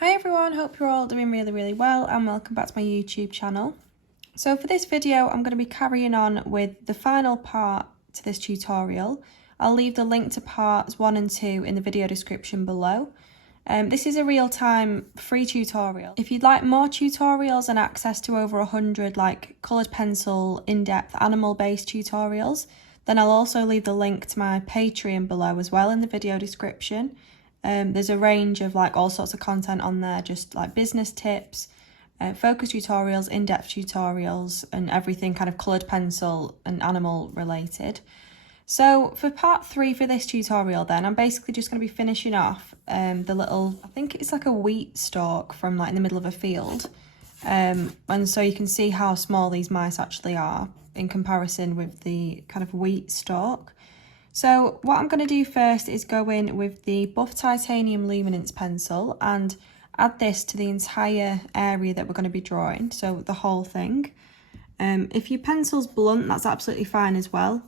Hi everyone, hope you're all doing really well and welcome back to my YouTube channel. So for this video I'm going to be carrying on with the final part to this tutorial. I'll leave the link to parts 1 and 2 in the video description below. This is a real-time free tutorial. If you'd like more tutorials and access to over 100 like coloured pencil, in-depth animal-based tutorials, then I'll also leave the link to my Patreon below as well in the video description. There's a range of like all sorts of content on there, just like business tips, focus tutorials, in-depth tutorials, and everything kind of coloured pencil and animal related. So for part 3 for this tutorial then, I'm basically just going to be finishing off the little, I think it's like a wheat stalk from like in the middle of a field. And so you can see how small these mice actually are in comparison with the kind of wheat stalk. So what I'm going to do first is go in with the Buff Titanium Luminance pencil and add this to the entire area that we're going to be drawing, so the whole thing. If your pencil's blunt, that's absolutely fine as well.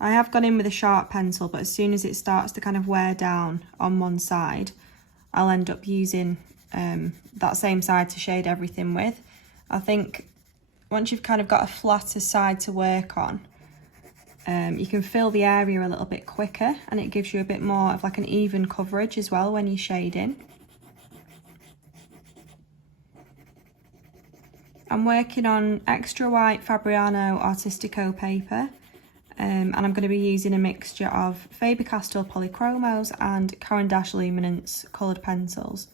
I have gone in with a sharp pencil, but as soon as it starts to kind of wear down on one side, I'll end up using that same side to shade everything with. I think once you've kind of got a flatter side to work on, you can fill the area a little bit quicker and it gives you a bit more of like an even coverage as well when you're shading. I'm working on extra white Fabriano Artistico paper and I'm going to be using a mixture of Faber-Castell Polychromos and Caran Luminance coloured pencils.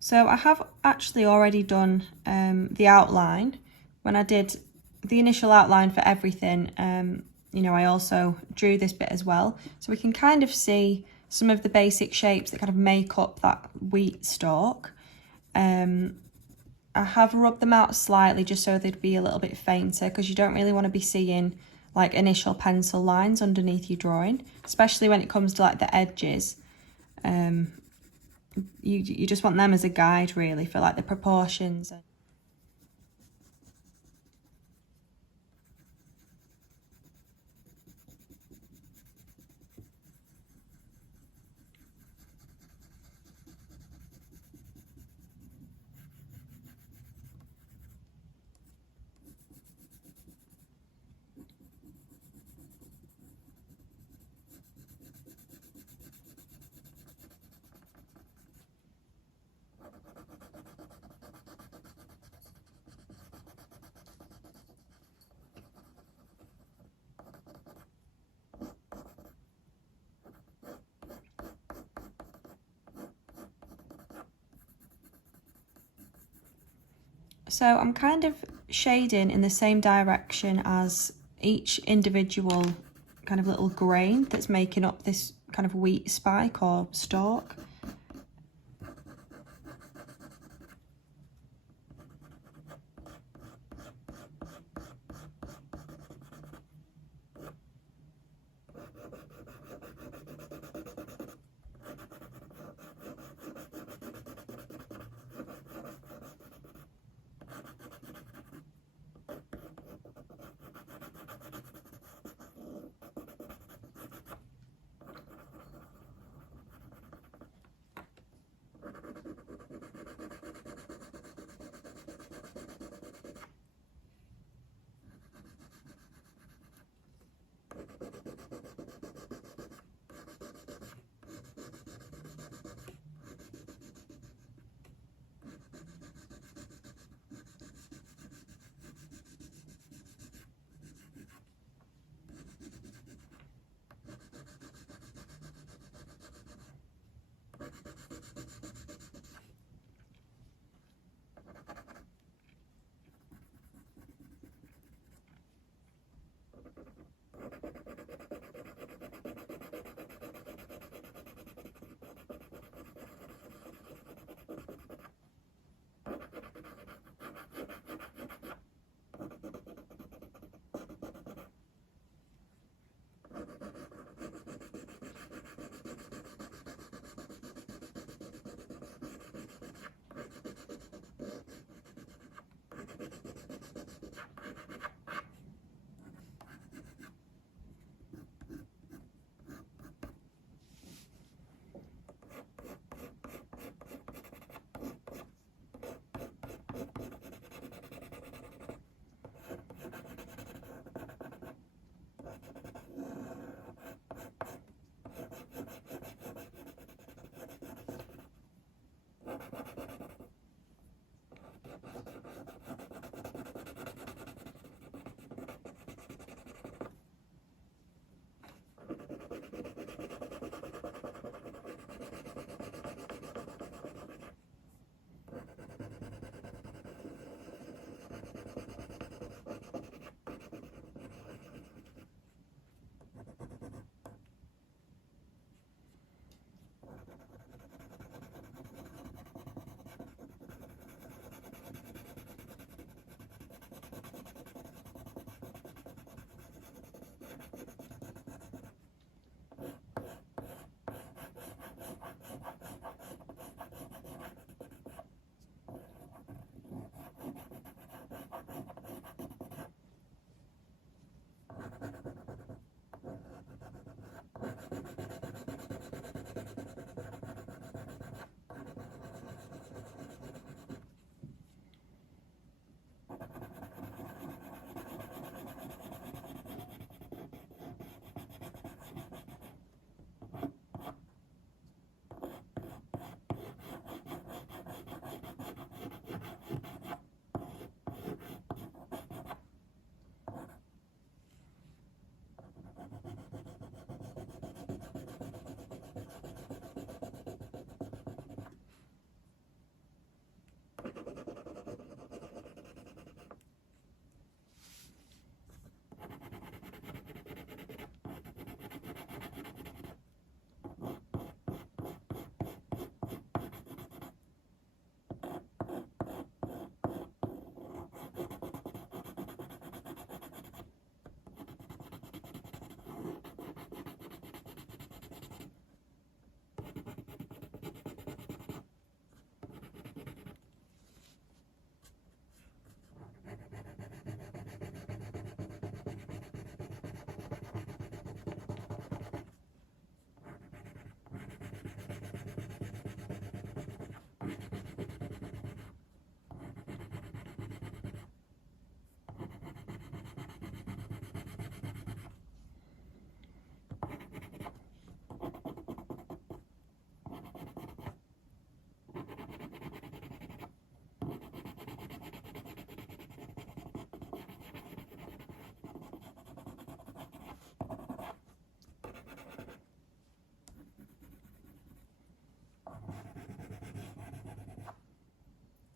So I have actually already done the outline. When I did the initial outline for everything, you know, I also drew this bit as well. So we can kind of see some of the basic shapes that kind of make up that wheat stalk. I have rubbed them out slightly just so they'd be a little bit fainter, because you don't really want to be seeing like initial pencil lines underneath your drawing, especially when it comes to like the edges. You just want them as a guide really for like the proportions. So I'm kind of shading in the same direction as each individual kind of little grain that's making up this kind of wheat spike or stalk.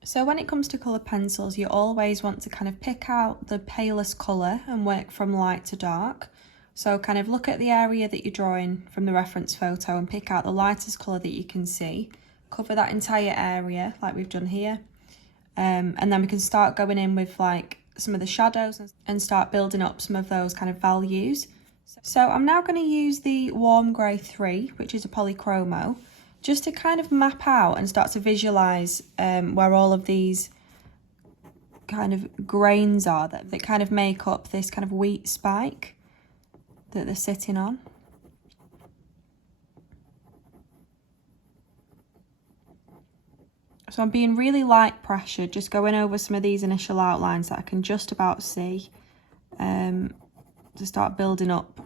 So when it comes to colour pencils, you always want to kind of pick out the palest colour and work from light to dark. So kind of look at the area that you're drawing from the reference photo and pick out the lightest colour that you can see. Cover that entire area like we've done here. And then we can start going in with like some of the shadows and start building up some of those kind of values. So I'm now going to use the Warm Grey 3, which is a Polychromo, just to kind of map out and start to visualise where all of these kind of grains are that kind of make up this kind of wheat spike that they're sitting on. So I'm being really light pressure, just going over some of these initial outlines that I can just about see to start building up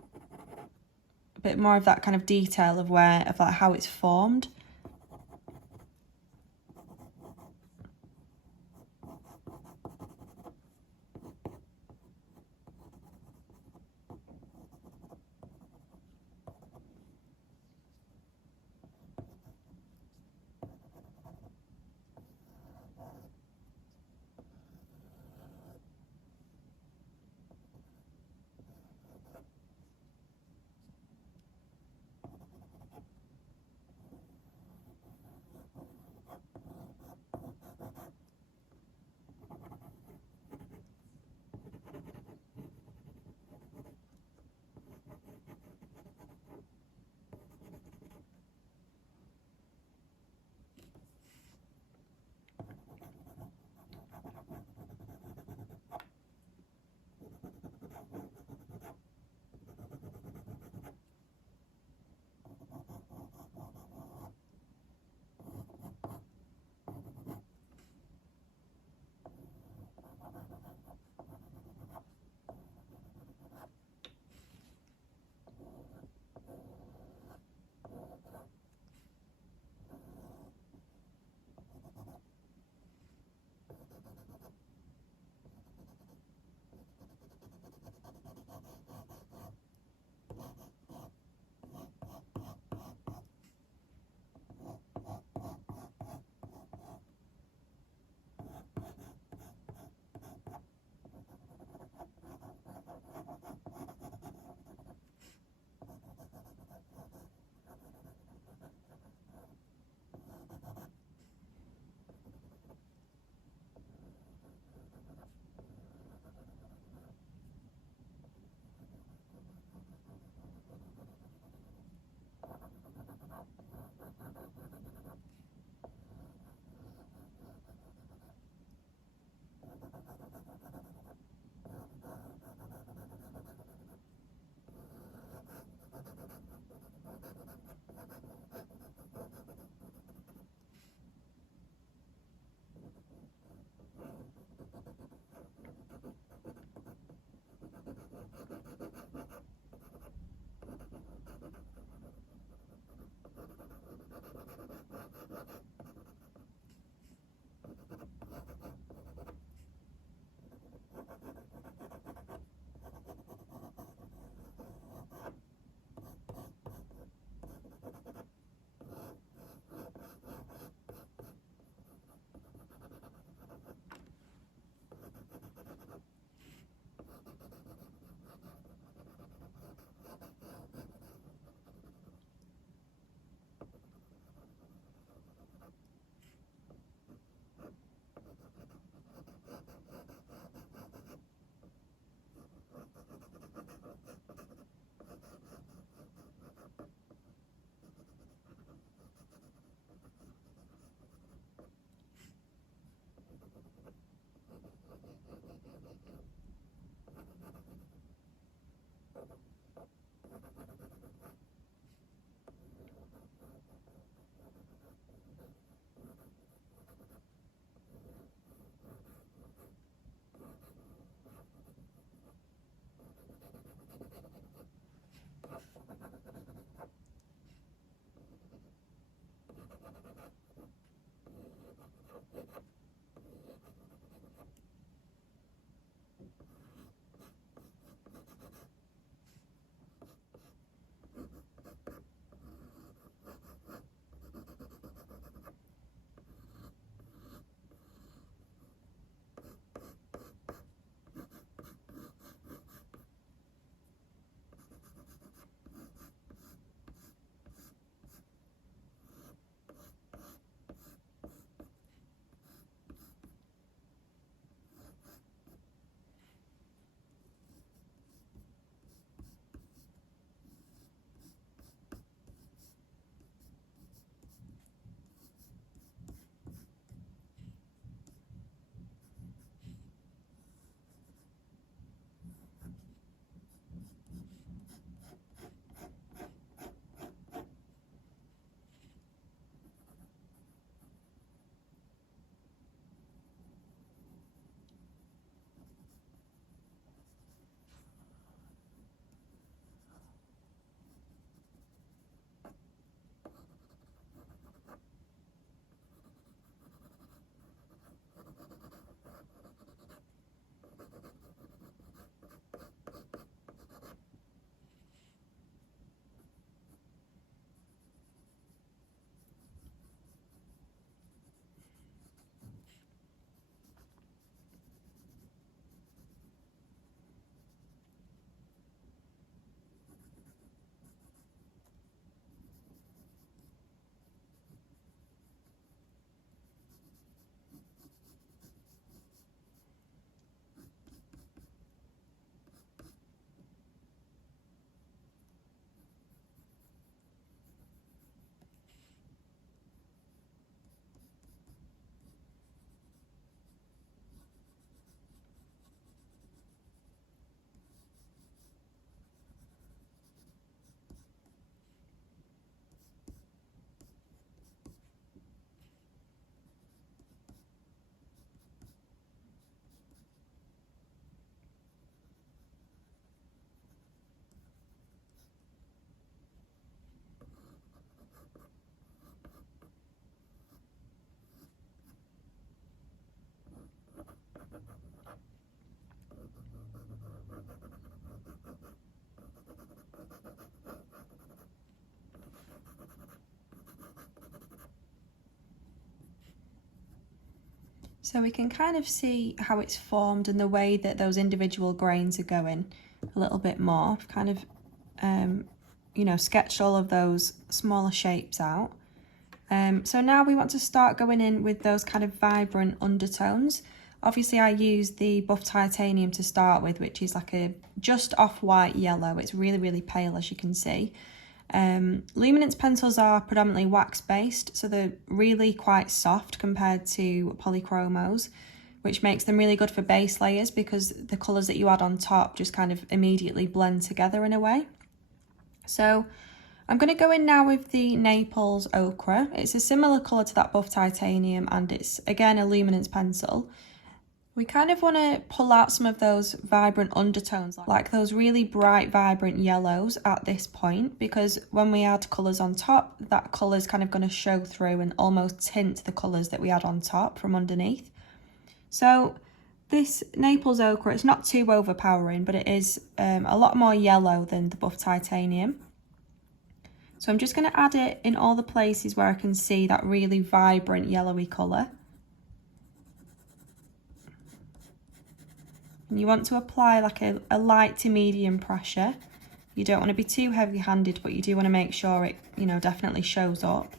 a bit more of that kind of detail of like how it's formed. So we can kind of see how it's formed and the way that those individual grains are going a little bit more. I've kind of, you know, sketched all of those smaller shapes out. So now we want to start going in with those kind of vibrant undertones. Obviously I use the buff titanium to start with, which is like a just off-white yellow. It's really, really pale, as you can see. Luminance pencils are predominantly wax based, so they're really quite soft compared to polychromos, which makes them really good for base layers because the colours that you add on top just kind of immediately blend together in a way. So I'm going to go in now with the Naples Ochre. It's a similar colour to that buff titanium and it's again a luminance pencil. We kind of want to pull out some of those vibrant undertones, like those really bright, vibrant yellows at this point, because when we add colours on top, that colour is kind of going to show through and almost tint the colours that we add on top from underneath. So this Naples Ochre, it's not too overpowering, but it is a lot more yellow than the buff titanium. So I'm just going to add it in all the places where I can see that really vibrant yellowy colour. And you want to apply like a light to medium pressure. You don't want to be too heavy-handed, but you do want to make sure it, you know, definitely shows up.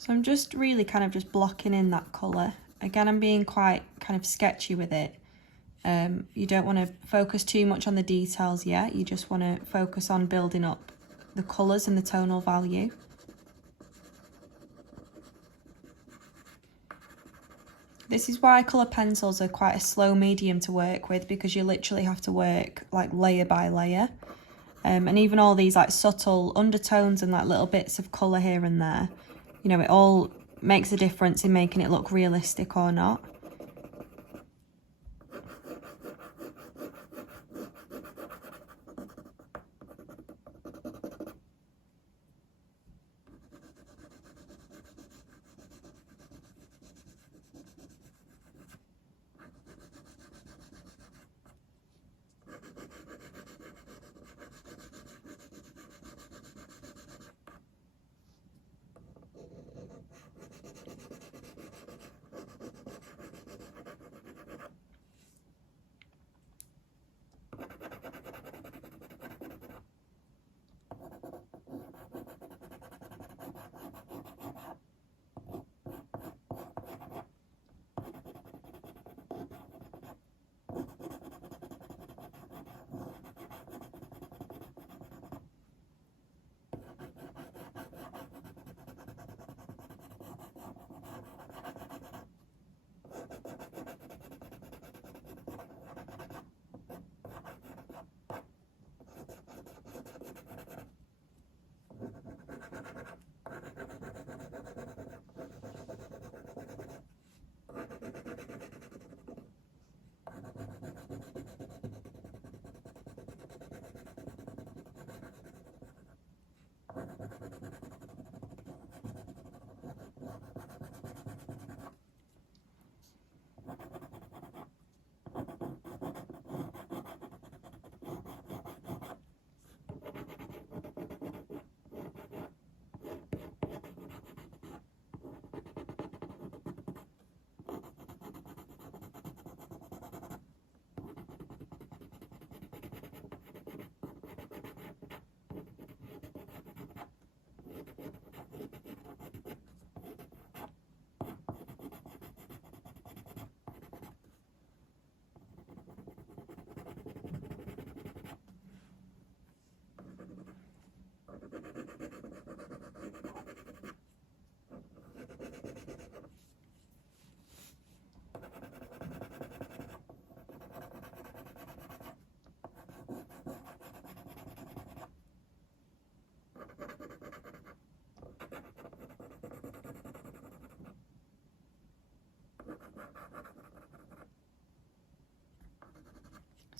So I'm just really kind of just blocking in that colour. Again, I'm being quite kind of sketchy with it. You don't want to focus too much on the details yet. You just want to focus on building up the colours and the tonal value. This is why colour pencils are quite a slow medium to work with, because you literally have to work like layer by layer. And even all these like subtle undertones and like little bits of colour here and there, you know, it all makes a difference in making it look realistic or not.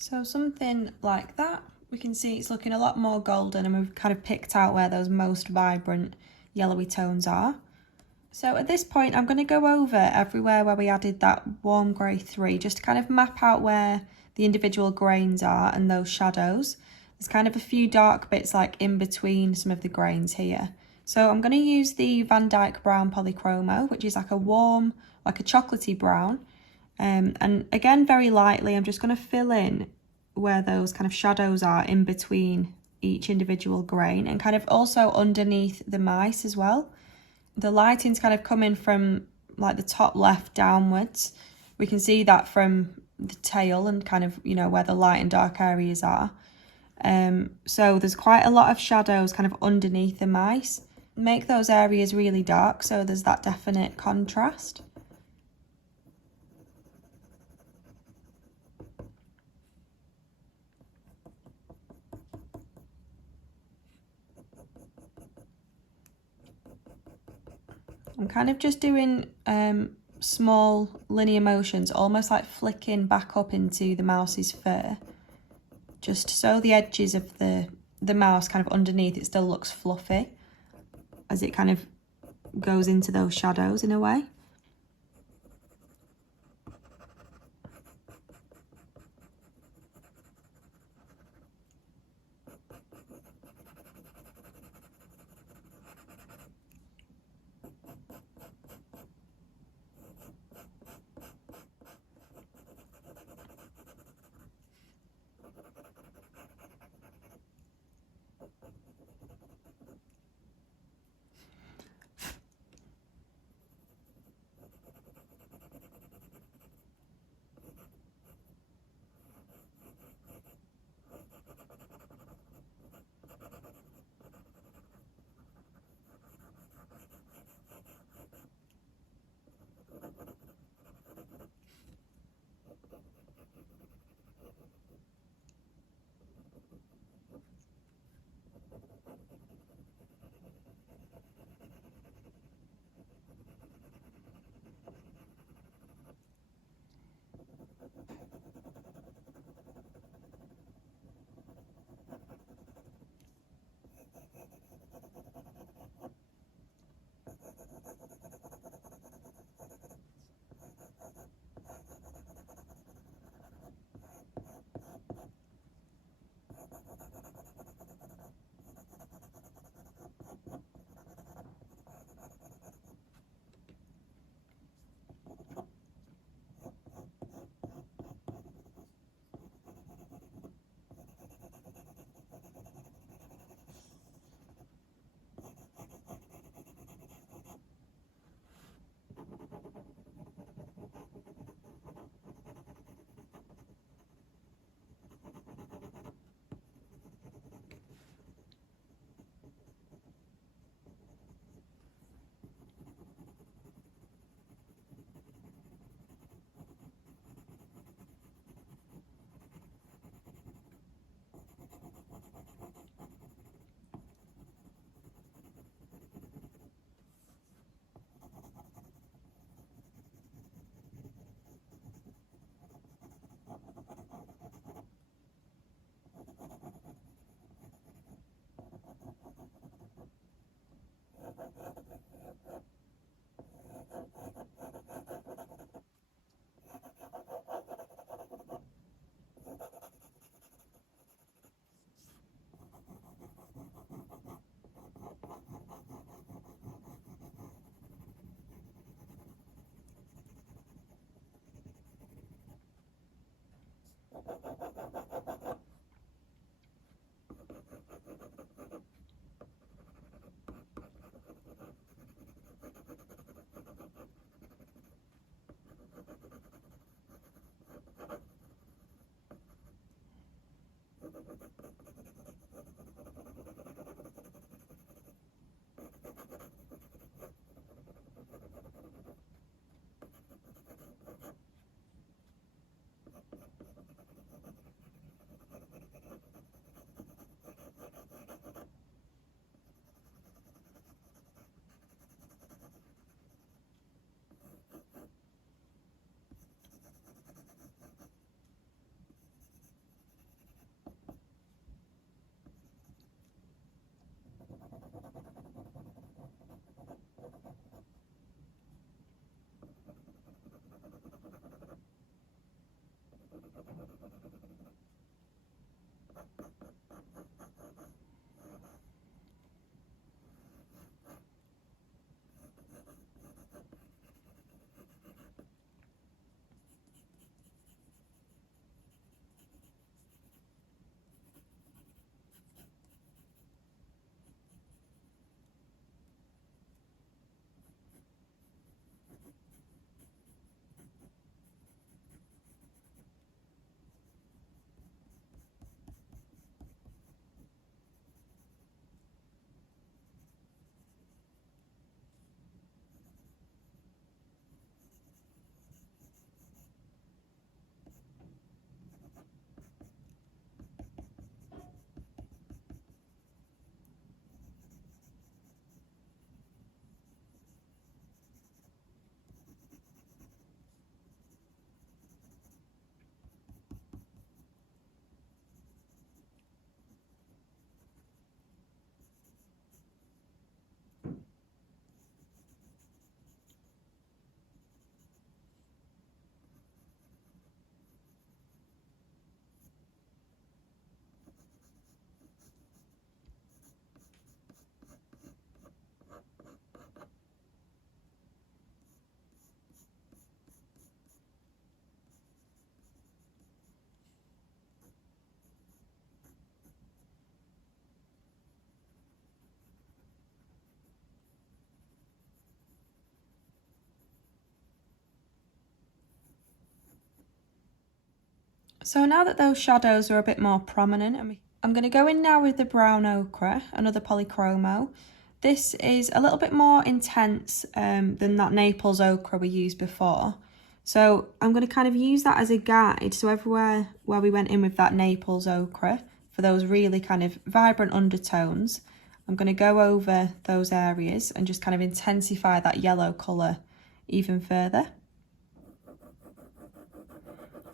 So something like that. We can see it's looking a lot more golden, and we've kind of picked out where those most vibrant yellowy tones are. So at this point, I'm going to go over everywhere where we added that warm grey 3, just to kind of map out where the individual grains are and those shadows. There's kind of a few dark bits like in between some of the grains here. So I'm going to use the Van Dyke Brown Polychromo, which is like a warm, like a chocolatey brown. And again, very lightly, I'm just going to fill in where those kind of shadows are in between each individual grain, and kind of also underneath the mice as well. The lighting's kind of coming from like the top left downwards. We can see that from the tail and kind of, you know, where the light and dark areas are. So there's quite a lot of shadows kind of underneath the mice. Make those areas really dark so there's that definite contrast. I'm kind of just doing small linear motions, almost like flicking back up into the mouse's fur, just so the edges of the mouse kind of underneath it still looks fluffy as it kind of goes into those shadows in a way. So now that those shadows are a bit more prominent, I'm going to go in now with the brown ochre, another polychromo. This is a little bit more intense than that Naples ochre we used before. So I'm going to kind of use that as a guide. So everywhere where we went in with that Naples ochre, for those really kind of vibrant undertones, I'm going to go over those areas and just kind of intensify that yellow colour even further.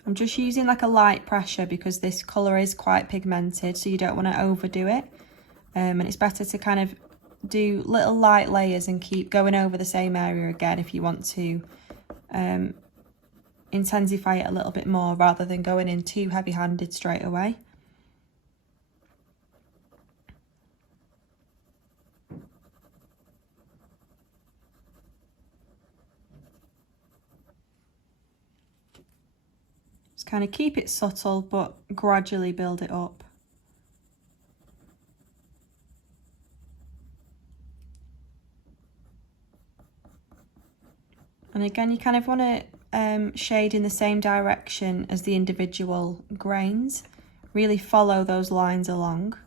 I'm just using like a light pressure because this colour is quite pigmented, so you don't want to overdo it. And it's better to kind of do little light layers and keep going over the same area again if you want to intensify it a little bit more rather than going in too heavy-handed straight away. Just kind of keep it subtle but gradually build it up. And again, you kind of want to shade in the same direction as the individual grains. Really follow those lines along.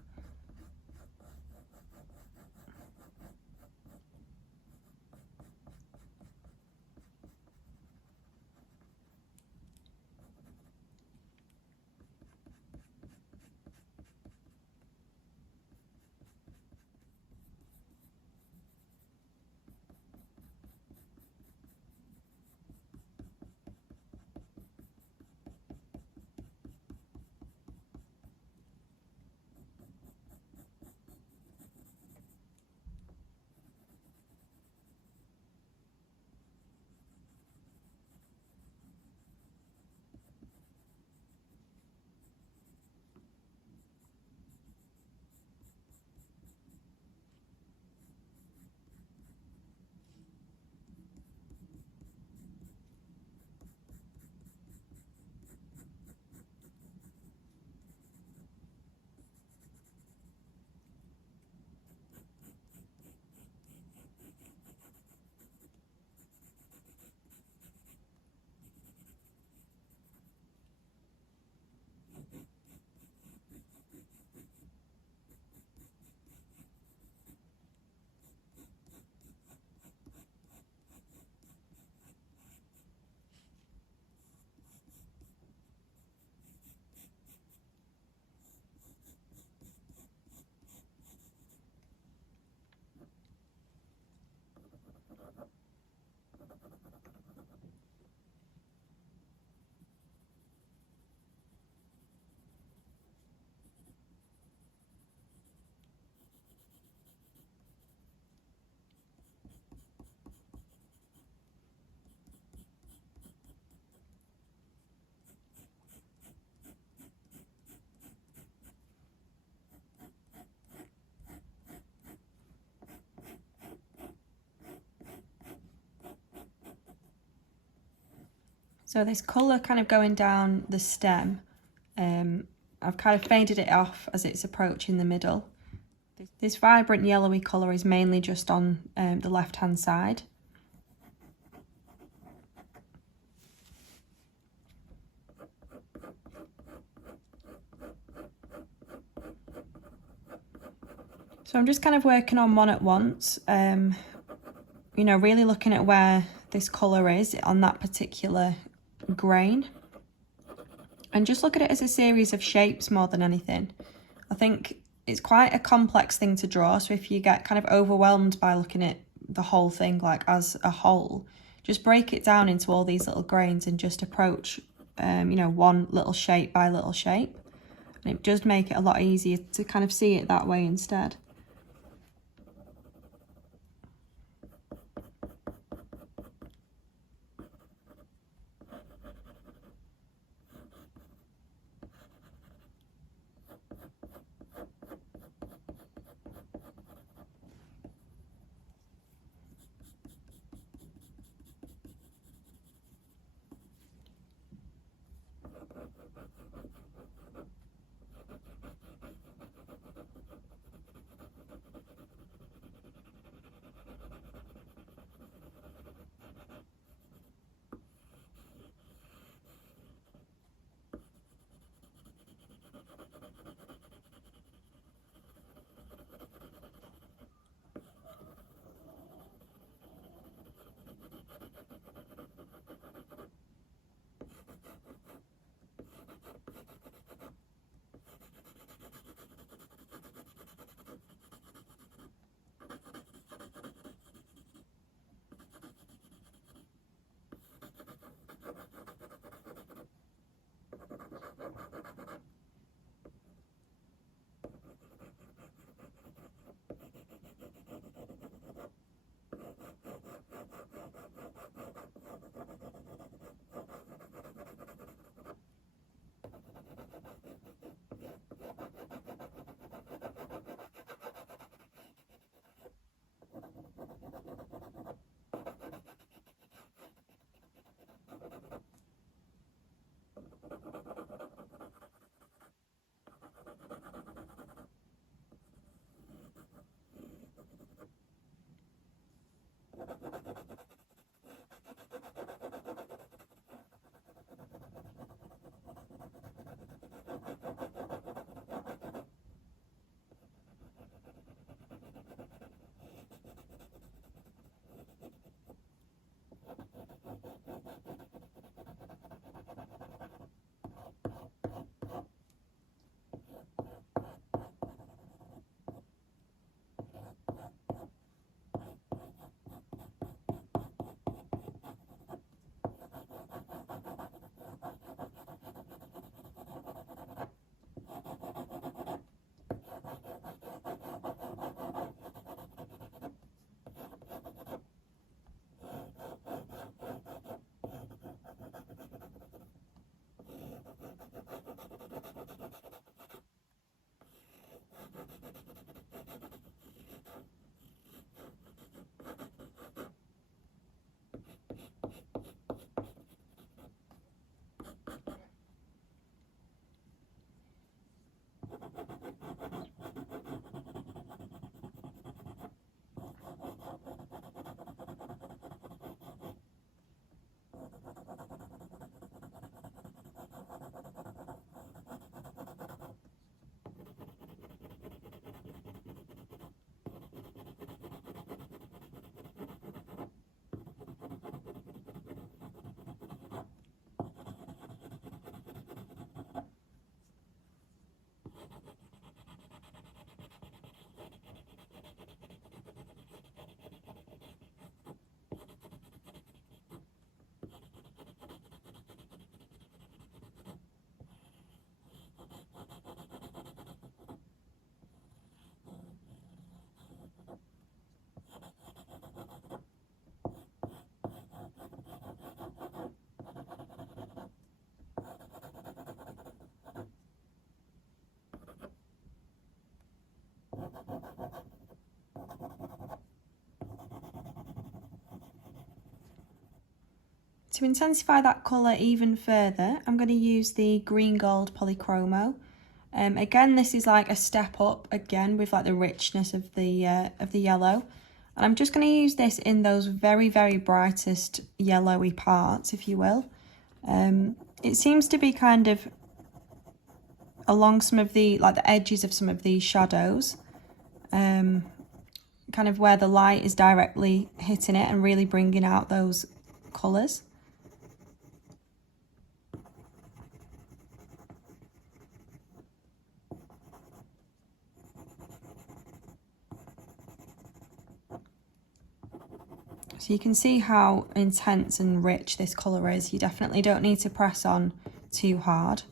So this colour kind of going down the stem, I've kind of faded it off as it's approaching the middle. This vibrant yellowy colour is mainly just on the left hand side. So I'm just kind of working on one at once, you know, really looking at where this colour is on that particular grain. And just look at it as a series of shapes more than anything. I think it's quite a complex thing to draw, so if you get kind of overwhelmed by looking at the whole thing like as a whole, just break it down into all these little grains and just approach, you know, one little shape by little shape. And it does make it a lot easier to kind of see it that way instead. To intensify that colour even further, I'm going to use the green gold polychromo. Again, this is like a step up again with like the richness of the yellow. And I'm just going to use this in those very, very brightest yellowy parts, if you will. It seems to be kind of along some of the, like the edges of some of these shadows. Kind of where the light is directly hitting it and really bringing out those colours. So you can see how intense and rich this colour is. You definitely don't need to press on too hard.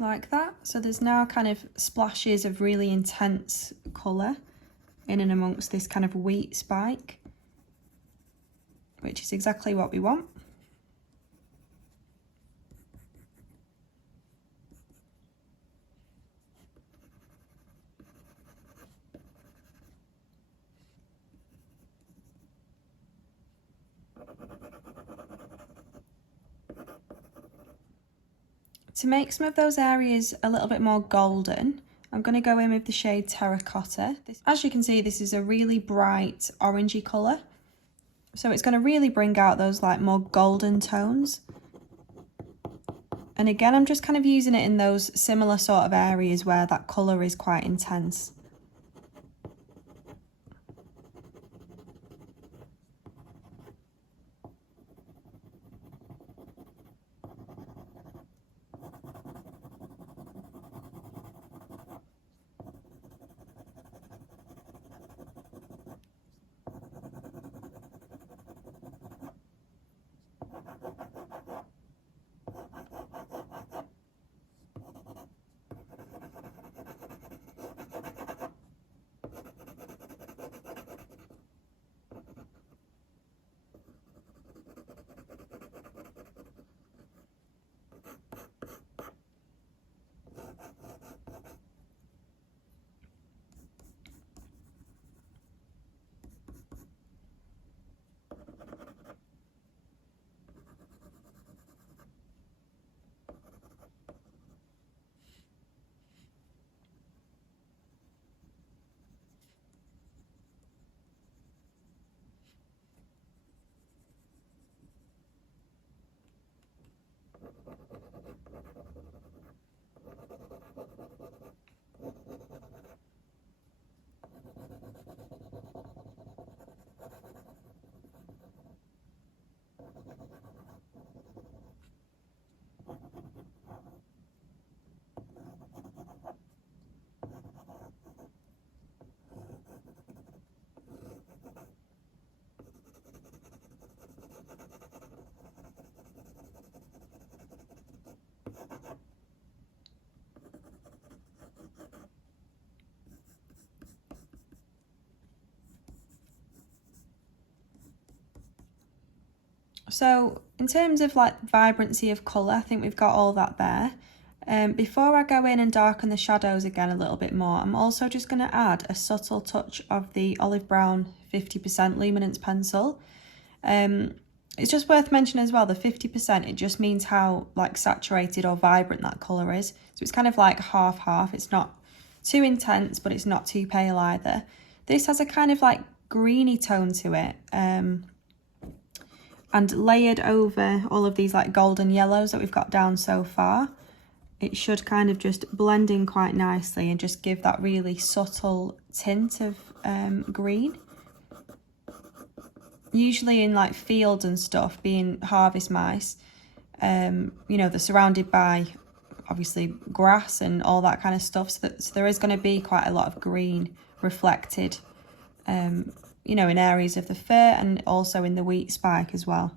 Like that. So there's now kind of splashes of really intense colour in and amongst this kind of wheat spike, which is exactly what we want. To make some of those areas a little bit more golden, I'm going to go in with the shade Terracotta. As you can see, this is a really bright orangey colour. So it's going to really bring out those like more golden tones. And again, I'm just kind of using it in those similar sort of areas where that colour is quite intense. So in terms of like vibrancy of colour, I think we've got all that there. Before I go in and darken the shadows again a little bit more, I'm also just going to add a subtle touch of the olive brown 50% Luminance pencil. It's just worth mentioning as well, the 50%, it just means how like saturated or vibrant that colour is. So it's kind of like half-half. It's not too intense, but it's not too pale either. This has a kind of like greeny tone to it. And layered over all of these like golden yellows that we've got down so far, it should kind of just blend in quite nicely and just give that really subtle tint of green. Usually in like fields and stuff, being harvest mice, you know, they're surrounded by obviously grass and all that kind of stuff, so there is going to be quite a lot of green reflected, you know, in areas of the fur and also in the wheat spike as well.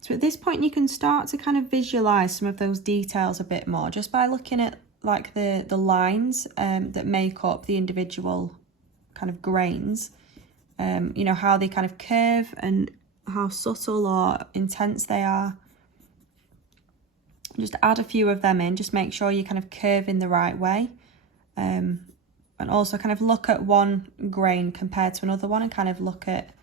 So at this point you can start to kind of visualise some of those details a bit more just by looking at like the lines that make up the individual kind of grains, you know, how they kind of curve and how subtle or intense they are. Just add a few of them in, just make sure you kind of curve in the right way, and also kind of look at one grain compared to another one and kind of look at,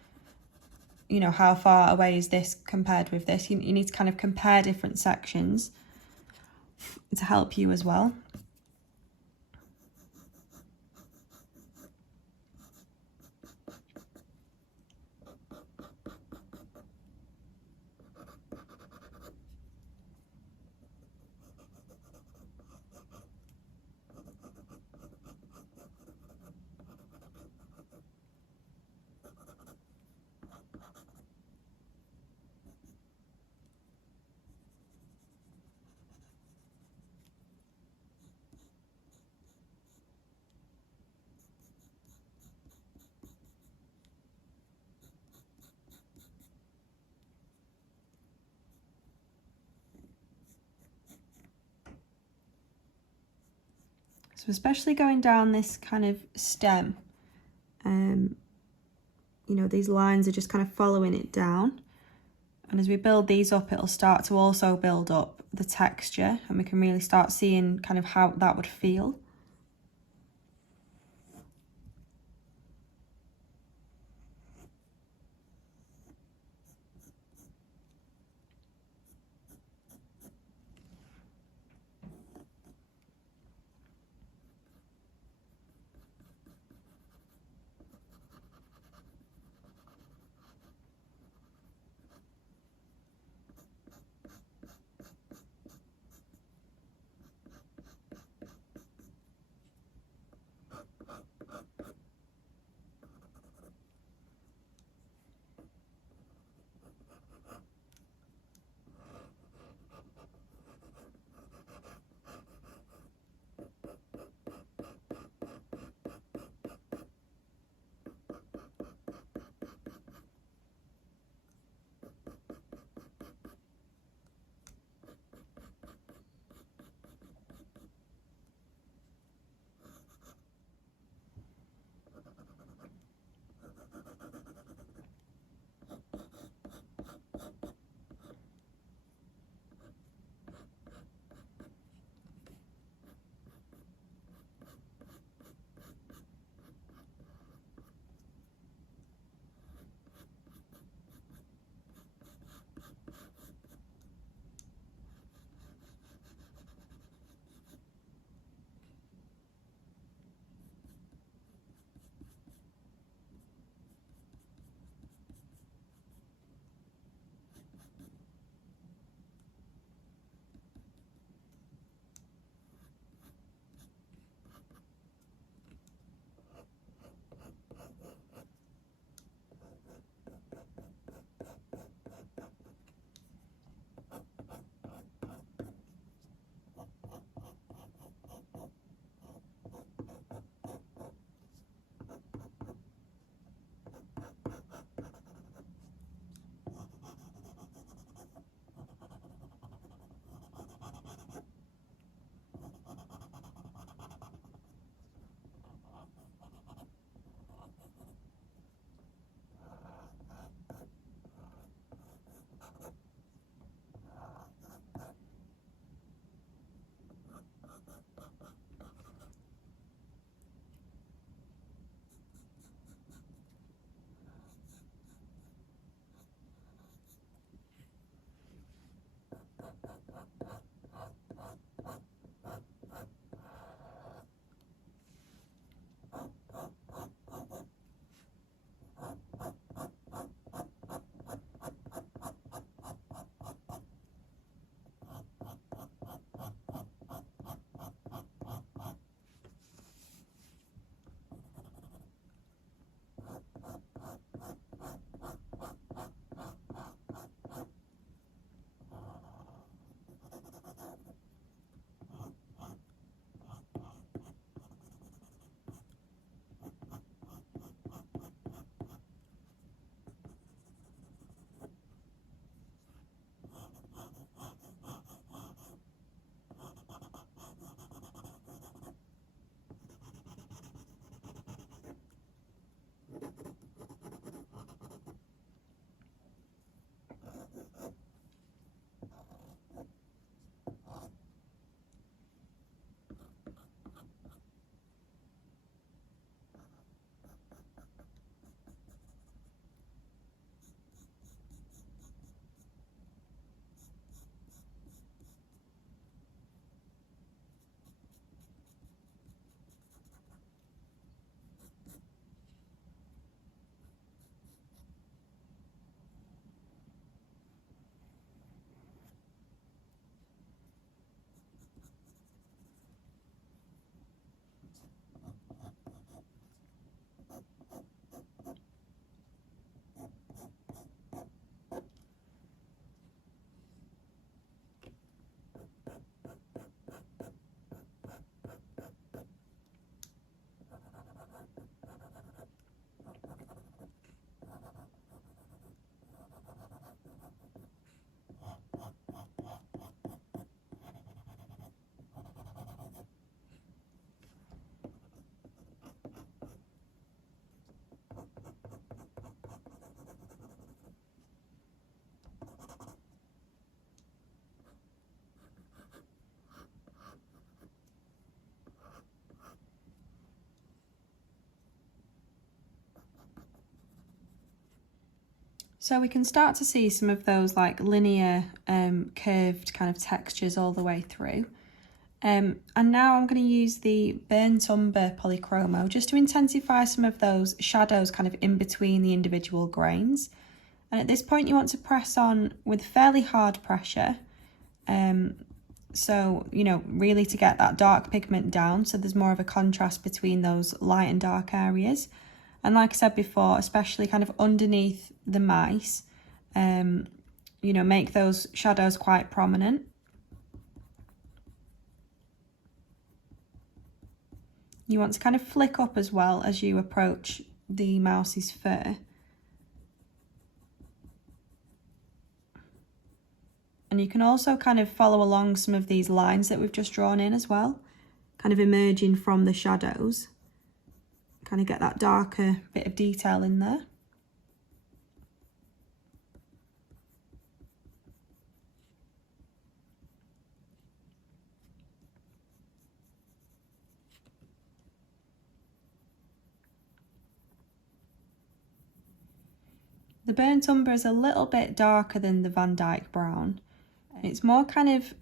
you know, how far away is this compared with this. You need to kind of compare different sections to help you as well. So especially going down this kind of stem, you know, these lines are just kind of following it down. And as we build these up, it'll start to also build up the texture and we can really start seeing kind of how that would feel. So we can start to see some of those like linear curved kind of textures all the way through. And now I'm going to use the Burnt Umber Polychromo just to intensify some of those shadows kind of in between the individual grains. And at this point you want to press on with fairly hard pressure. So, you know, really to get that dark pigment down so there's more of a contrast between those light and dark areas. And like I said before, especially kind of underneath the mice, you know, make those shadows quite prominent. You want to kind of flick up as well as you approach the mouse's fur. And you can also kind of follow along some of these lines that we've just drawn in as well, kind of emerging from the shadows. Kind of get that darker bit of detail in there. The Burnt Umber is a little bit darker than the Van Dyke Brown. It's more kind of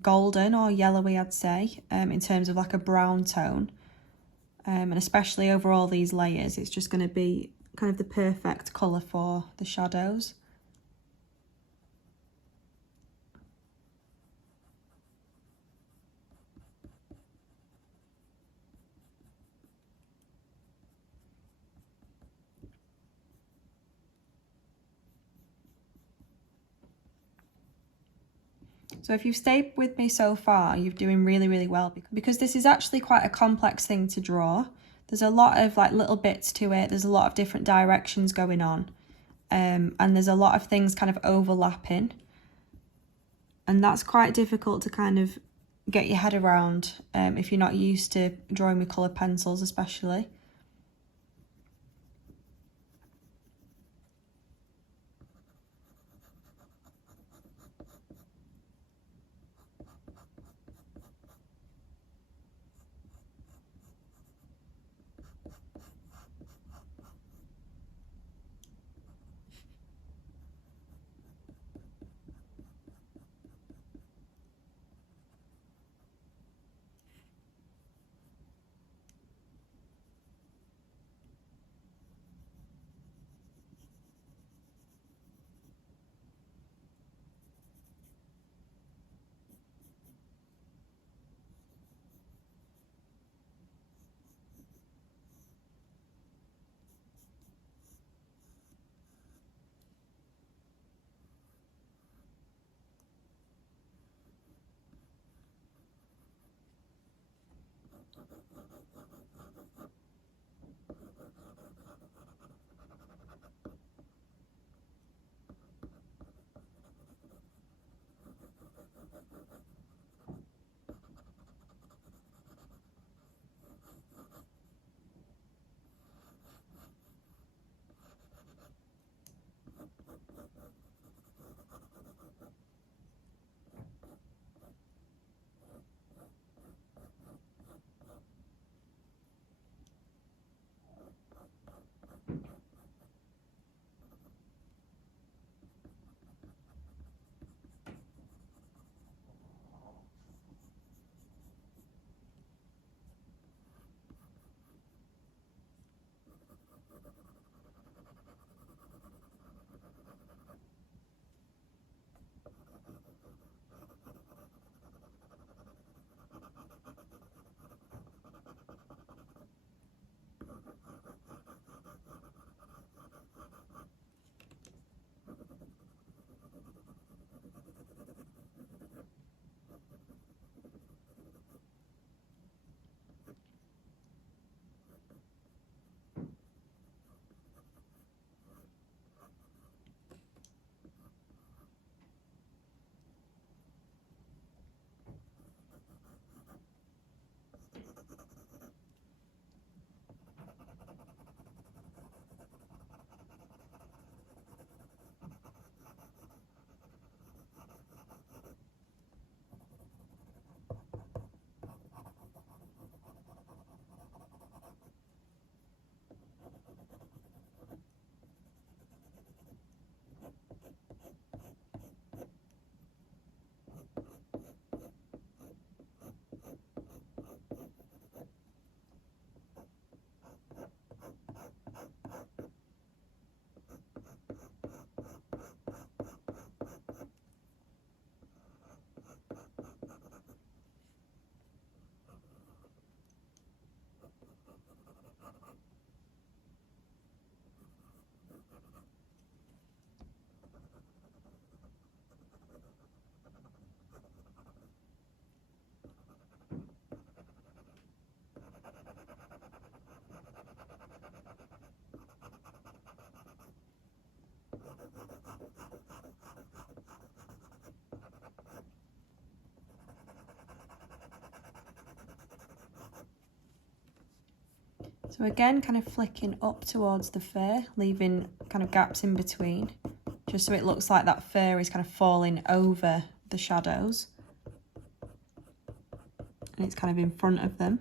golden or yellowy, I'd say, in terms of like a brown tone. And especially over all these layers, it's just going to be kind of the perfect colour for the shadows. So if you've stayed with me so far, you're doing really, really well, because this is actually quite a complex thing to draw. There's a lot of like little bits to it. There's a lot of different directions going on. And there's a lot of things kind of overlapping. And that's quite difficult to kind of get your head around if you're not used to drawing with coloured pencils especially. So again, kind of flicking up towards the fur, leaving kind of gaps in between, just so it looks like that fur is kind of falling over the shadows. And it's kind of in front of them.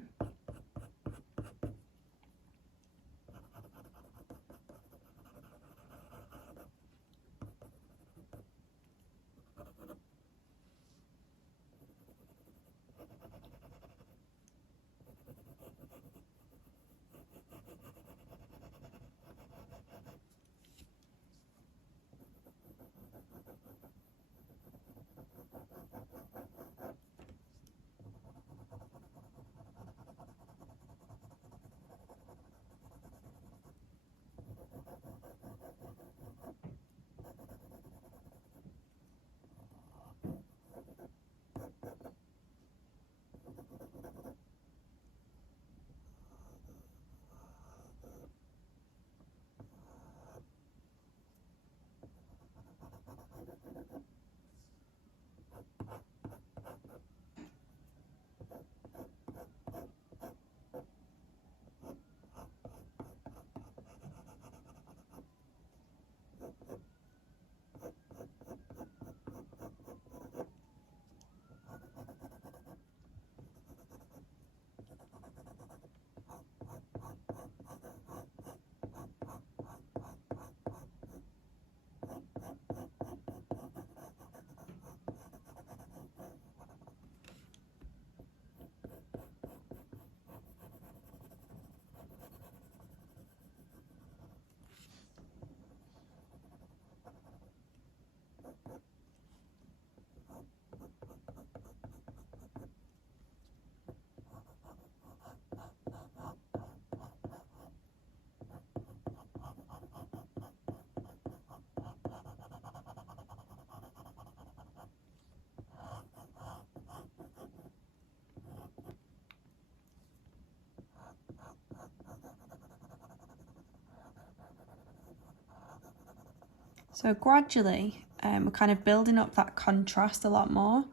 So gradually, we're kind of building up that contrast a lot more,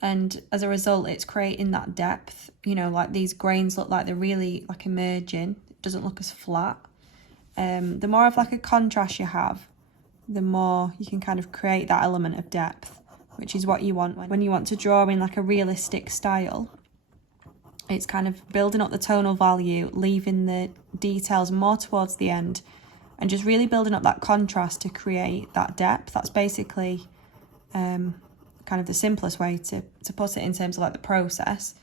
and as a result, it's creating that depth. You know, like these grains look like they're really like emerging. It doesn't look as flat. The more of like a contrast you have, the more you can kind of create that element of depth, which is what you want when you want to draw in like a realistic style. It's kind of building up the tonal value, leaving the details more towards the end, and just really building up that contrast to create that depth. That's basically kind of the simplest way to put it in terms of like the process.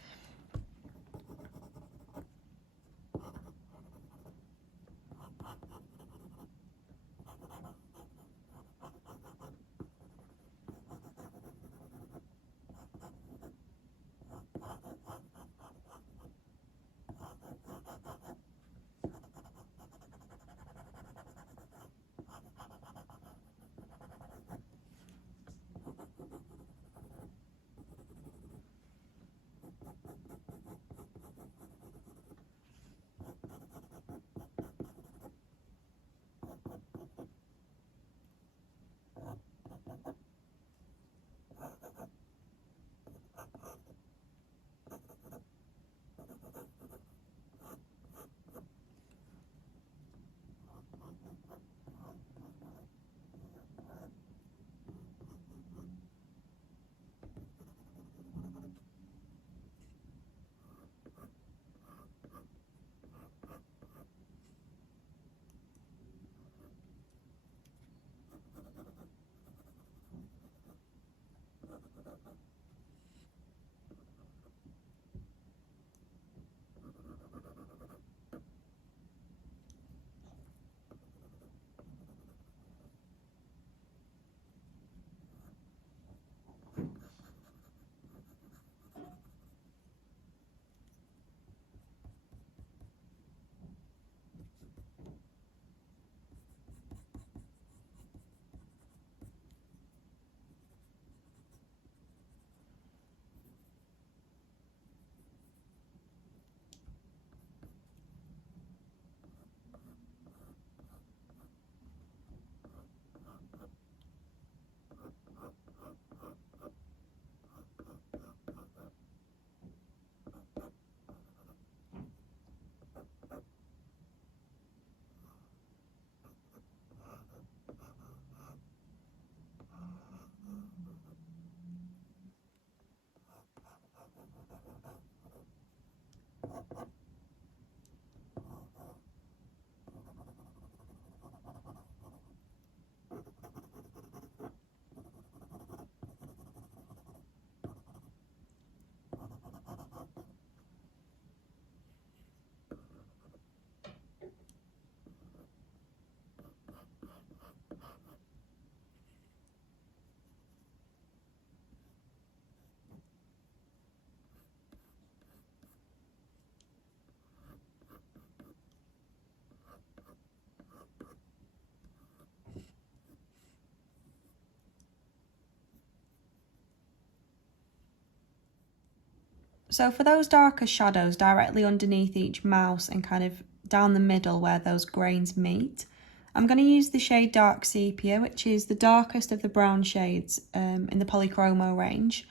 So for those darker shadows directly underneath each mouse and kind of down the middle where those grains meet, I'm going to use the shade Dark Sepia, which is the darkest of the brown shades in the Polychromo range.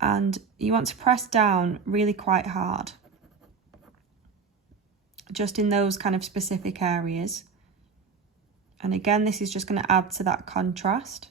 And you want to press down really quite hard, just in those kind of specific areas. And again, this is just going to add to that contrast.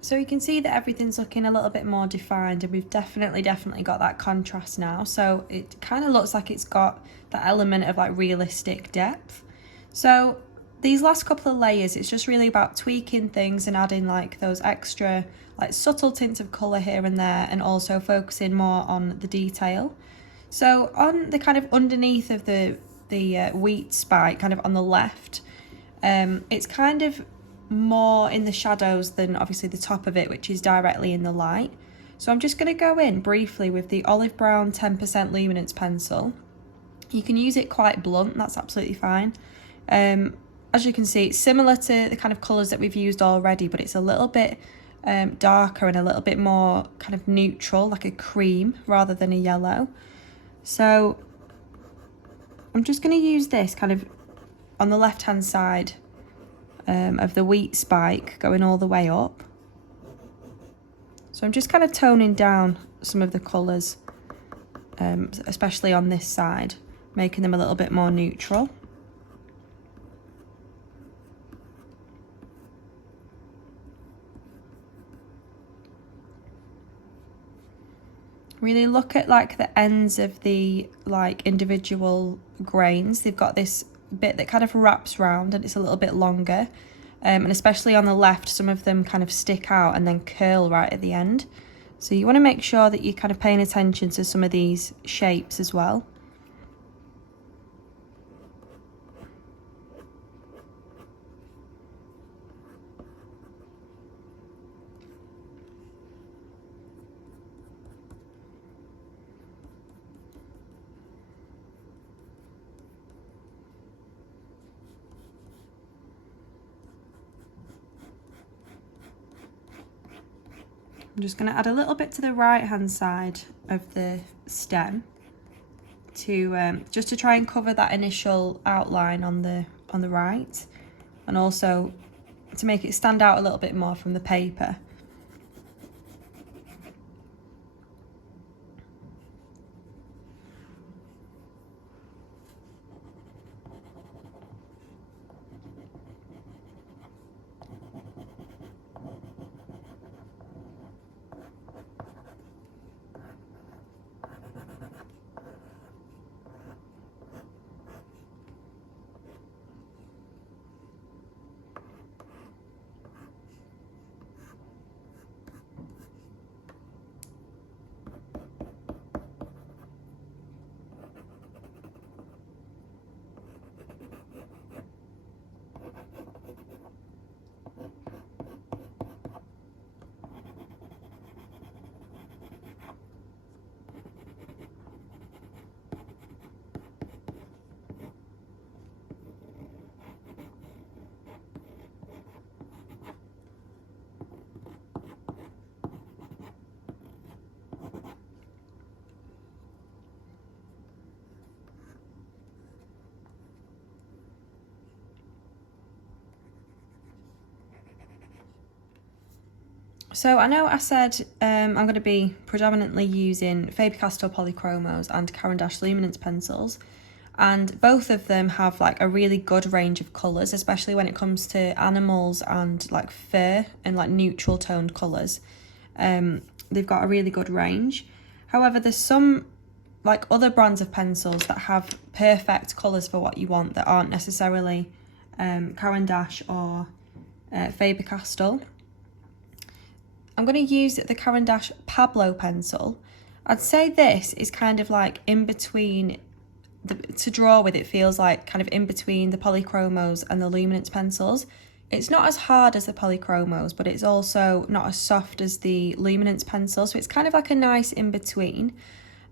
So you can see that everything's looking a little bit more defined, and we've definitely got that contrast now. So it kind of looks like it's got that element of like realistic depth. So these last couple of layers, it's just really about tweaking things and adding like those extra like subtle tints of colour here and there, and also focusing more on the detail. So on the kind of underneath of the wheat spike, kind of on the left, it's kind of more in the shadows than obviously the top of it, which is directly in the light. So I'm just going to go in briefly with the olive brown 10% luminance pencil. You can use it quite blunt, that's absolutely fine. As you can see, it's similar to the kind of colours that we've used already, but it's a little bit darker and a little bit more kind of neutral, like a cream rather than a yellow. So I'm just going to use this kind of on the left hand side of the wheat spike, going all the way up. So I'm just kind of toning down some of the colours, especially on this side, making them a little bit more neutral. Really look at like the ends of the like individual grains. They've got this bit that kind of wraps round and it's a little bit longer. And especially on the left, some of them kind of stick out and then curl right at the end. So you want to make sure that you're kind of paying attention to some of these shapes as well. I'm just going to add a little bit to the right hand side of the stem to just to try and cover that initial outline on the right, and also to make it stand out a little bit more from the paper. So I know I said I'm going to be predominantly using Faber-Castell Polychromos and Caran Luminance pencils, and both of them have like a really good range of colours, especially when it comes to animals and like fur and like neutral toned colours. They've got a really good range. However, there's some like other brands of pencils that have perfect colours for what you want that aren't necessarily Caran or Faber-Castell. I'm going to use the Caran Pablo pencil. I'd say this is kind of like in between, to draw with it feels like kind of in between the Polychromos and the Luminance pencils. It's not as hard as the Polychromos, but it's also not as soft as the Luminance pencil, so it's kind of like a nice in between.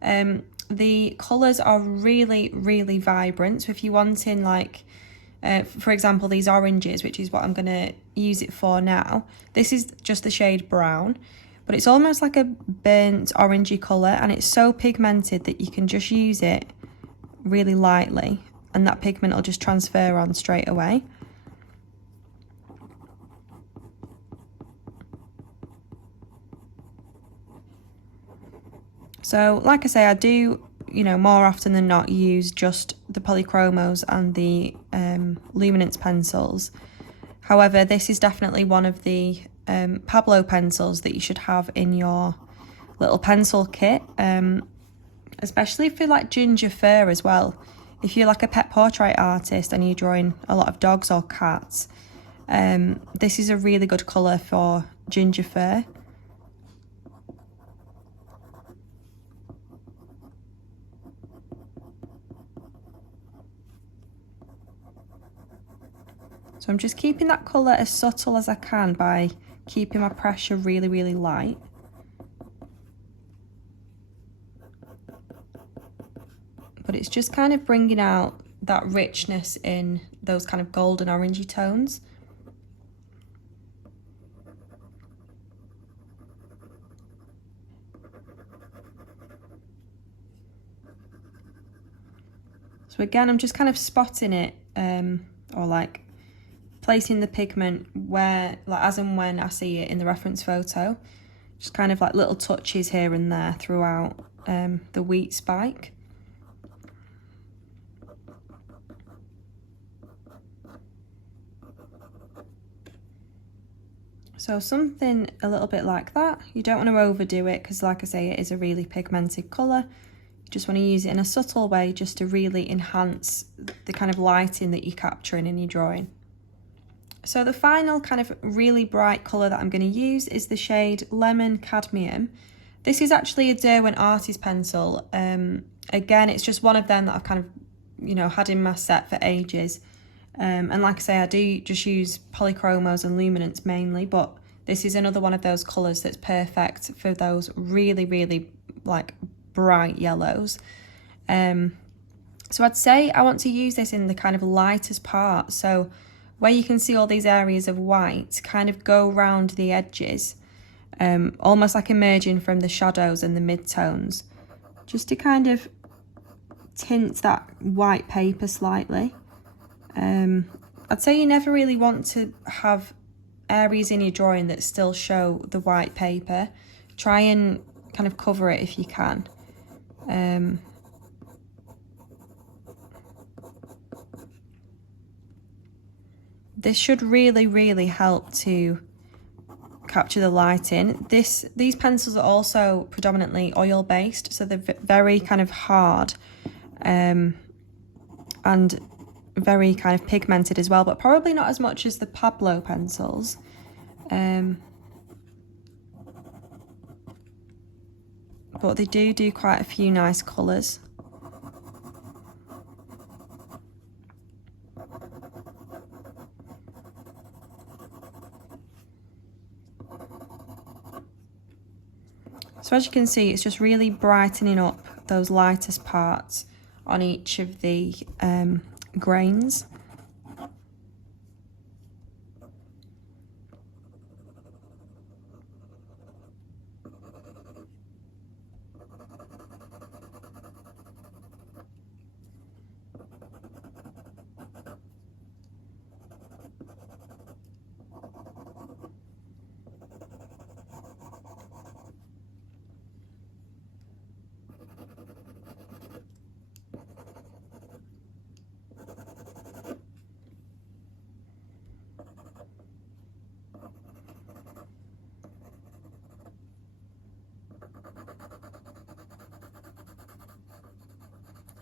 The colours are really, really vibrant, so if you're wanting like, for example, these oranges, which is what I'm going to use it for now. This is just the shade brown, but it's almost like a burnt orangey colour, and it's so pigmented that you can just use it really lightly and that pigment will just transfer on straight away. So like I say, I do, you know, more often than not use just the Polychromos and the Luminance pencils. However, this is definitely one of the Pablo pencils that you should have in your little pencil kit, especially for like ginger fur as well. If you're like a pet portrait artist and you're drawing a lot of dogs or cats, this is a really good colour for ginger fur. So I'm just keeping that colour as subtle as I can by keeping my pressure really, really light. But it's just kind of bringing out that richness in those kind of golden orangey tones. So again, I'm just kind of spotting it, or like placing the pigment where, like as and when I see it in the reference photo. Just kind of like little touches here and there throughout the wheat spike. So something a little bit like that. You don't want to overdo it because, like I say, it is a really pigmented colour. Just want to use it in a subtle way just to really enhance the kind of lighting that you're capturing in your drawing. So the final kind of really bright colour that I'm going to use is the shade Lemon Cadmium. This is actually a Derwent Artist pencil. Again, it's just one of them that I've kind of, you know, had in my set for ages. And like I say, I do just use Polychromos and Luminance mainly, but this is another one of those colours that's perfect for those really, really like bright yellows. So I'd say I want to use this in the kind of lightest part. So where you can see all these areas of white, kind of go round the edges, almost like emerging from the shadows and the mid-tones, just to kind of tint that white paper slightly. I'd say you never really want to have areas in your drawing that still show the white paper. Try and kind of cover it if you can. This should really, really help to capture the lighting. These pencils are also predominantly oil based, so they're very kind of hard and very kind of pigmented as well, but probably not as much as the Pablo pencils. But they do quite a few nice colours. So as you can see, it's just really brightening up those lightest parts on each of the grains.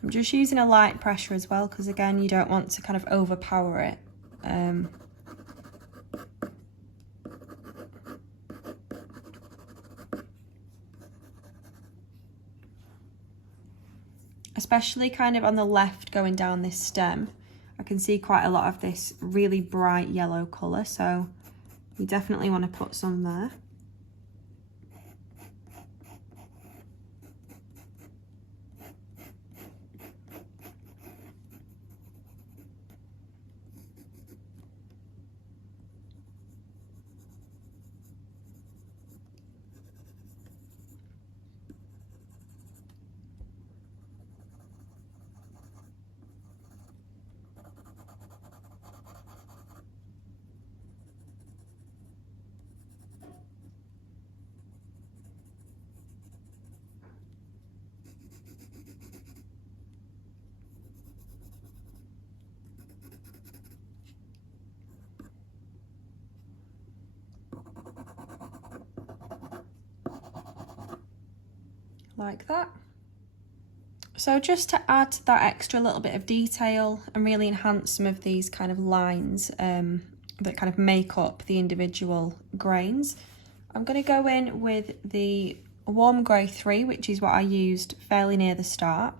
I'm just using a light pressure as well, because again, you don't want to kind of overpower it. Especially kind of on the left going down this stem, I can see quite a lot of this really bright yellow colour, so you definitely want to put some there. Like that. So just to add that extra little bit of detail and really enhance some of these kind of lines that kind of make up the individual grains, I'm going to go in with the Warm Grey 3, which is what I used fairly near the start.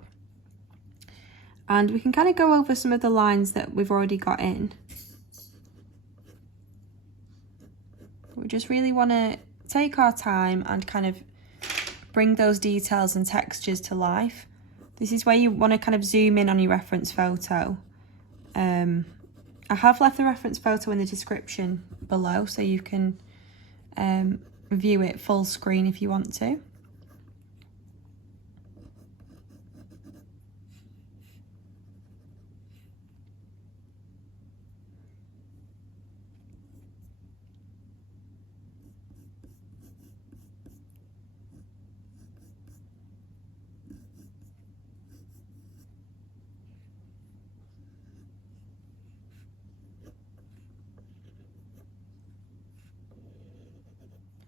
And we can kind of go over some of the lines that we've already got in. We just really want to take our time and kind of bring those details and textures to life. This is where you want to kind of zoom in on your reference photo. I have left the reference photo in the description below, so you can view it full screen if you want to.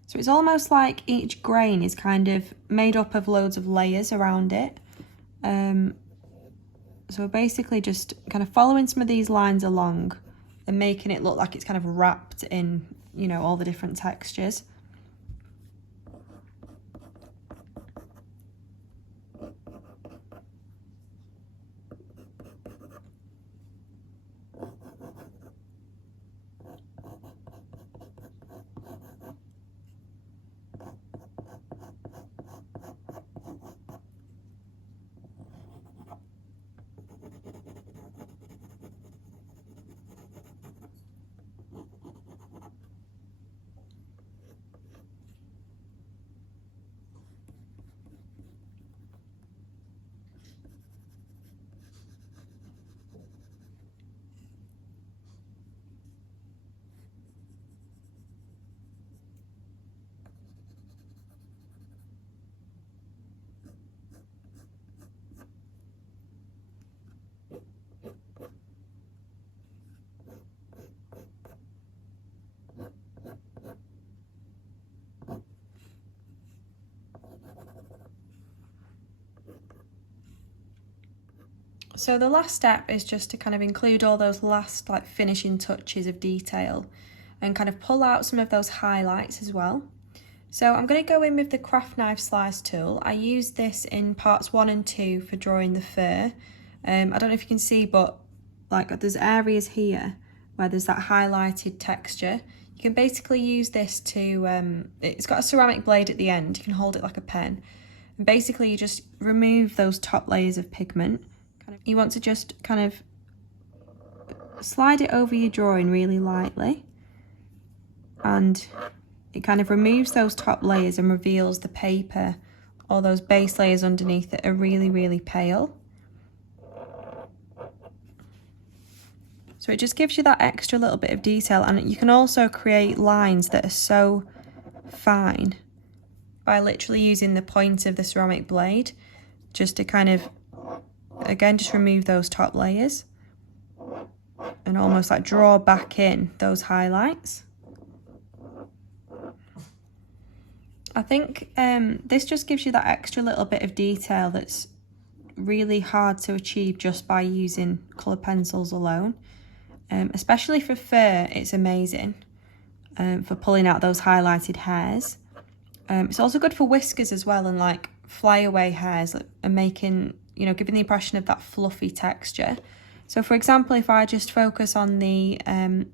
So it's almost like each grain is kind of made up of loads of layers around it. So we're basically just kind of following some of these lines along and making it look like it's kind of wrapped in, you know, all the different textures. So the last step is just to kind of include all those last like finishing touches of detail and kind of pull out some of those highlights as well. So I'm going to go in with the craft knife slice tool. I use this in parts 1 and 2 for drawing the fur. I don't know if you can see, but like there's areas here where there's that highlighted texture. You can basically use this to, it's got a ceramic blade at the end, you can hold it like a pen. And basically you just remove those top layers of pigment. You want to just kind of slide it over your drawing really lightly, and it kind of removes those top layers and reveals the paper, or those base layers underneath that are really, really pale. So it just gives you that extra little bit of detail, and you can also create lines that are so fine by literally using the point of the ceramic blade just to kind of, again, just remove those top layers and almost like draw back in those highlights. I think this just gives you that extra little bit of detail that's really hard to achieve just by using colour pencils alone. Especially for fur, it's amazing for pulling out those highlighted hairs. It's also good for whiskers as well, and like flyaway hairs, and making, you know, giving the impression of that fluffy texture. So for example, if I just focus on the kind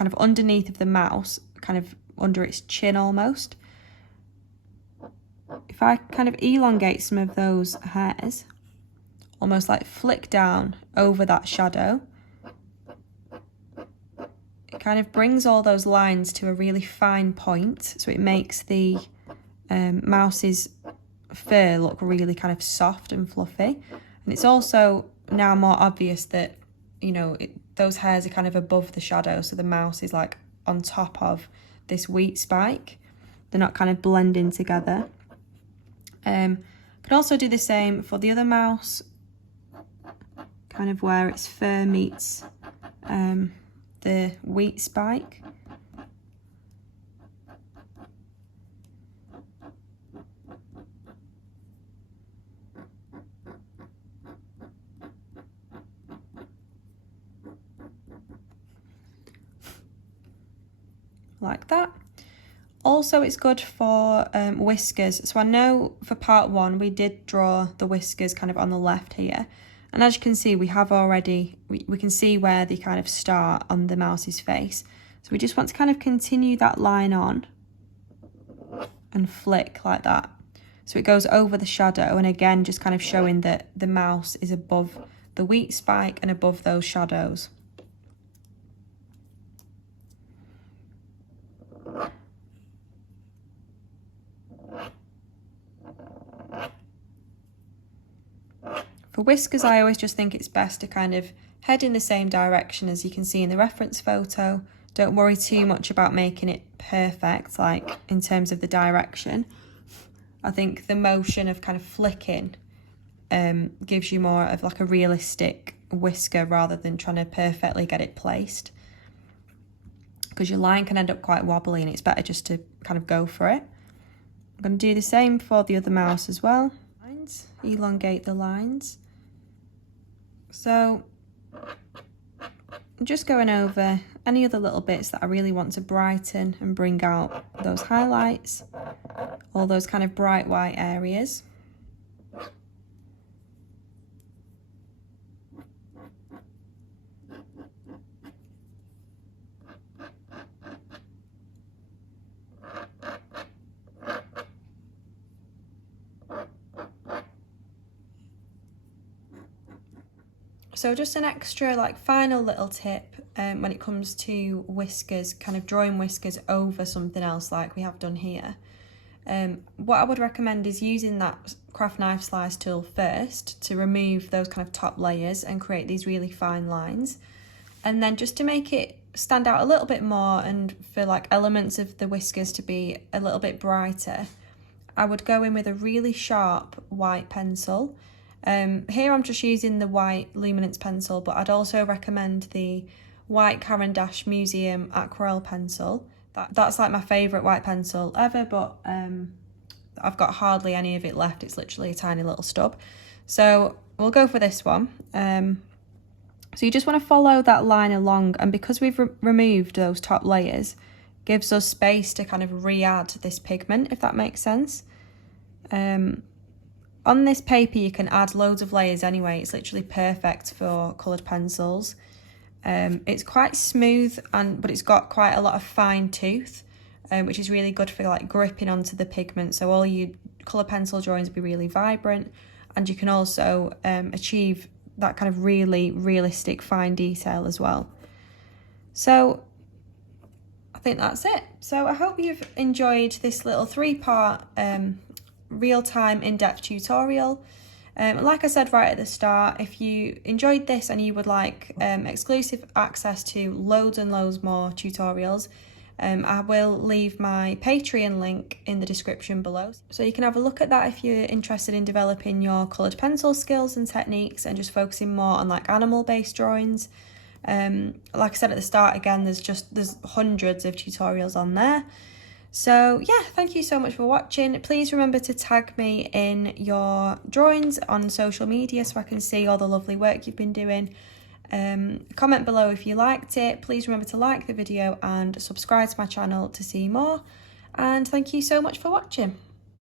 of underneath of the mouse, kind of under its chin almost, if I kind of elongate some of those hairs, almost like flick down over that shadow, it kind of brings all those lines to a really fine point, so it makes the mouse's fur look really kind of soft and fluffy. And it's also now more obvious that, you know, those hairs are kind of above the shadow, so the mouse is like on top of this wheat spike. They're not kind of blending together. Can also do the same for the other mouse, kind of where its fur meets the wheat spike. Like that. Also, it's good for whiskers. So I know for part 1 we did draw the whiskers kind of on the left here, and as you can see, we have already, we can see where they kind of start on the mouse's face. So we just want to kind of continue that line on and flick like that, so it goes over the shadow, and again just kind of showing that the mouse is above the wheat spike and above those shadows. For whiskers, I always just think it's best to kind of head in the same direction as you can see in the reference photo. Don't worry too much about making it perfect, like in terms of the direction. I think the motion of kind of flicking gives you more of like a realistic whisker rather than trying to perfectly get it placed, because your line can end up quite wobbly and it's better just to kind of go for it. I'm going to do the same for the other mouse as well. lines, elongate the lines. So I'm just going over any other little bits that I really want to brighten and bring out those highlights, all those kind of bright white areas. So just an extra like final little tip when it comes to whiskers, kind of drawing whiskers over something else like we have done here. What I would recommend is using that craft knife slice tool first to remove those kind of top layers and create these really fine lines. And then just to make it stand out a little bit more and for like elements of the whiskers to be a little bit brighter, I would go in with a really sharp white pencil. Here I'm just using the white Luminance pencil, but I'd also recommend the white Caran Museum aquarelle pencil. That's like my favourite white pencil ever, but I've got hardly any of it left. It's literally a tiny little stub. So we'll go for this one. So you just want to follow that line along, and because we've removed those top layers, gives us space to kind of re-add this pigment, if that makes sense. On this paper you can add loads of layers anyway. It's literally perfect for coloured pencils. It's quite smooth but it's got quite a lot of fine tooth, which is really good for like gripping onto the pigment. So all your colour pencil drawings will be really vibrant, and you can also achieve that kind of really realistic fine detail as well. So I think that's it. So I hope you've enjoyed this little 3-part real-time in-depth tutorial. Like I said right at the start, if you enjoyed this and you would like exclusive access to loads and loads more tutorials, I will leave my Patreon link in the description below, so you can have a look at that if you're interested in developing your coloured pencil skills and techniques and just focusing more on like animal-based drawings. Like I said at the start, again, there's hundreds of tutorials on there. So yeah, thank you so much for watching. Please remember to tag me in your drawings on social media so I can see all the lovely work you've been doing. Comment below if you liked it. Please remember to like the video and subscribe to my channel to see more. And thank you so much for watching.